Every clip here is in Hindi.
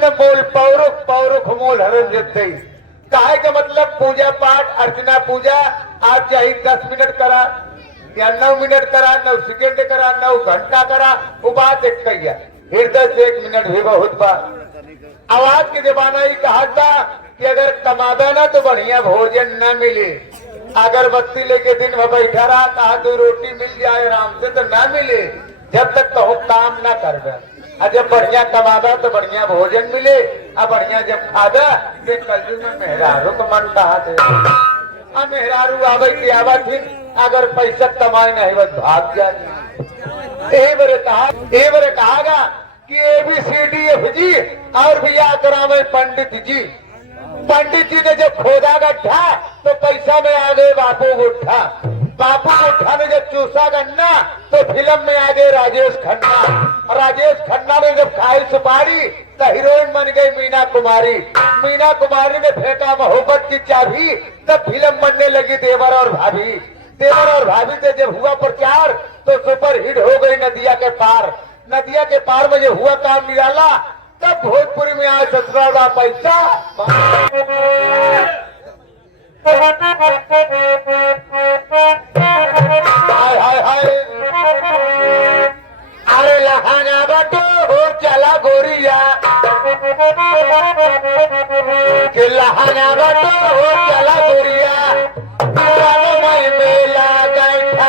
अन्न मोल पौरुख पौरुख मोल हरण जते काहे का मतलब पूजा पाठ अर्चना पूजा आप चाहे 10 मिनट करा या 9 मिनट करा 9 सेकंड करा 9 घंटा करा वो बात एक कहिया हृदय से 1 मिनट भी बहुत बा। आवाज के जमाना ही कहा था कि अगर कमादा ना तो बढ़िया भोजन न मिले, अगरबत्ती लेके दिन भर बैठा रहा कहा तो रोटी मिल जाए आराम से तो ना मिले जब तक तो काम ना करबे। और जब बढ़िया कमादा तो बढ़िया भोजन मिले और बढ़िया जब खादा के कल में मेहरारू को मन कहा थे मेहरारू आवे की आवा थी अगर पैसा कमाए नहीं बस भाग जाए। ए बरे कहागा कि ABCD जी और भैया करावे पंडित जी। पंडित जी ने जब खोदा गड्ढा तो पैसा में आ गए बापू गुट्ठा, बापू गुट्ठा ने जब चूसा गन्ना तो फिल्म में आ गए राजेश खन्ना, राजेश खन्ना ने जब खाई सुपारी तो हीरोइन बन गई मीना कुमारी, मीना कुमारी ने फेंका मोहब्बत की चाबी तब फिल्म बनने लगी देवर और भाभी, देवर और भाभी से जब हुआ प्रचार तो सुपर हिट हो गई नदिया के पार, नदिया के पार में जो हुआ काम निराला तब भोजपुरी में आया ससुराल पैसा। हाय हाय हाय अरे लहाना बटो हो चला गोरिया कि लहाना बटो हो चला गोरिया मई मेला गैठा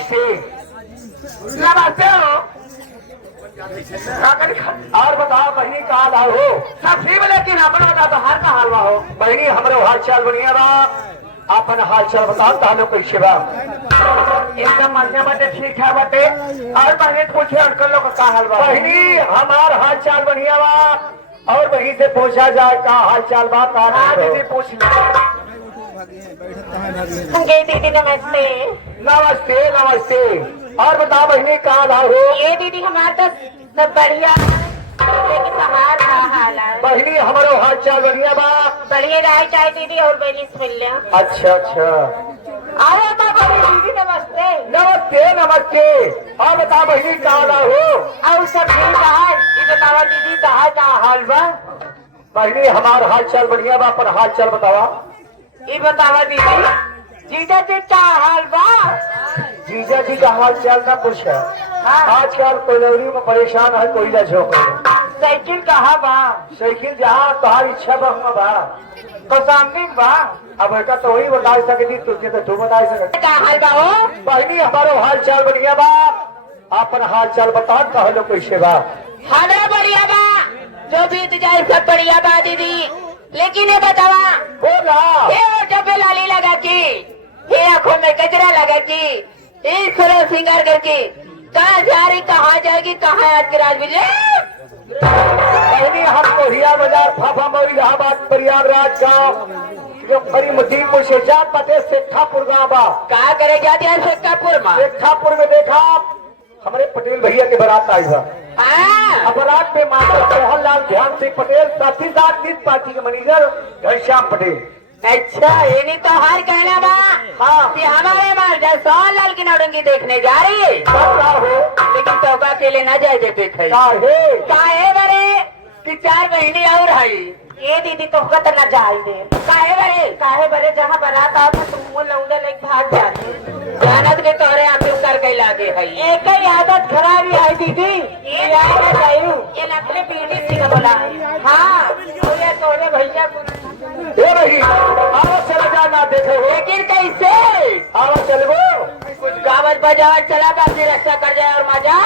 नमस्ते। नमस्ते हो। और बताओ बहनी कहा लाओ हो? सब ठीक, लेकिन अपना बता तो हार का हाल हो। बहनी हमारे हाल चाल बढ़िया बा, अपन हाल चाल बताओ तालो कैसे बा? एकदम मजे बटे ठीक है बटे। और बहनी पूछे अंकल लोग का हाल बा? बहनी हमार हाल चाल बढ़िया बा, और वहीं से पूछा जाए का हाल चाल बा का दीदी पूछ ले। दीदी नमस्ते। नमस्ते नमस्ते। और बताओ बहनी कहाँ लाओ हो? ये दीदी हमारा तो सब बढ़िया, लेकिन तुम्हारा का हाल है? बहनी हमारो हाल चाल बढ़िया बा। बढ़िया राय चाहे दीदी और बहनी से मिल लिया। अच्छा अच्छा। अरे बड़ी दीदी नमस्ते। नमस्ते नमस्ते। और बताओ बहनी कहाँ लाओ हो? और सब ठीक है? ये बतावा दीदी कहा का हाल बा? बहनी हमार हाल चाल बढ़िया बा, पर हाल चाल बतावा। ये बतावा दीदी जीजा जी का हाल बा? जीजा जी का हाल चाल ना पूछा। हाँ। आजकल कोयलौरी में परेशान है, कोयला झोंक। साइकिल कहाँ बा? साइकिल जहाँ तुम्हारी इच्छा बहुमा बा तो सामने बा। अब का तो वही बता सकती, तुझे तो तू बता सकती। का हाल बा हो? बहनी हमारो हाल चाल बढ़िया बा, अपन हाल चाल बता कहलो कैसे बा? हाल बढ़िया बा, जो बीत जाए सब बढ़िया बा दीदी। लेकिन ये बतावा बोला ये जब लाली लगा की, ये आंखों में गजरा लगा की, ये सुरो सिंगार करके कहाँ जा रही, कहाँ जाएगी, कहाँ आज के राज बिजले? बहनी हम कोहिया बाजार फाफा मौरी इलाहाबाद प्रयागराज गाँव जो फरी मदीपुर से जा पते सेठापुर गाँव बा। कहाँ करे जाती है शेखापुर में? सेठापुर में देखा हमारे पटेल भैया के बारात आई बा। हाँ। बारात में मास्टर मोहनलाल ध्यान सिंह पटेल, साथ ही साथ नीत पार्टी के मैनेजर घनश्याम पटेल। अच्छा ये नहीं तो हर कहना बा। हाँ। कि हमारे मार जाए सोहनलाल की नौटंकी देखने जा रही है, क्या हो? लेकिन तोबा अकेले न जाए देते थे। काहे? काहे बरे कि 4 महीने और है ये दीदी तो तो न जाए दे। काहे बरे जहाँ बारात आओ तो तुम लौंडे लेके भाग जाते, जानत के तोरे आंखें कर गई लागे है। एक ही आदत खराब है दीदी, ये आएगा जायू ये नकली पीढ़ी सी बोला। हाँ तोरे तोरे भैया ये रही आवाज चला जा ना देखे हो। लेकिन कैसे आवाज चलबो कुछ गावत बजावत चला बाकी रक्षा कर जाए और मजा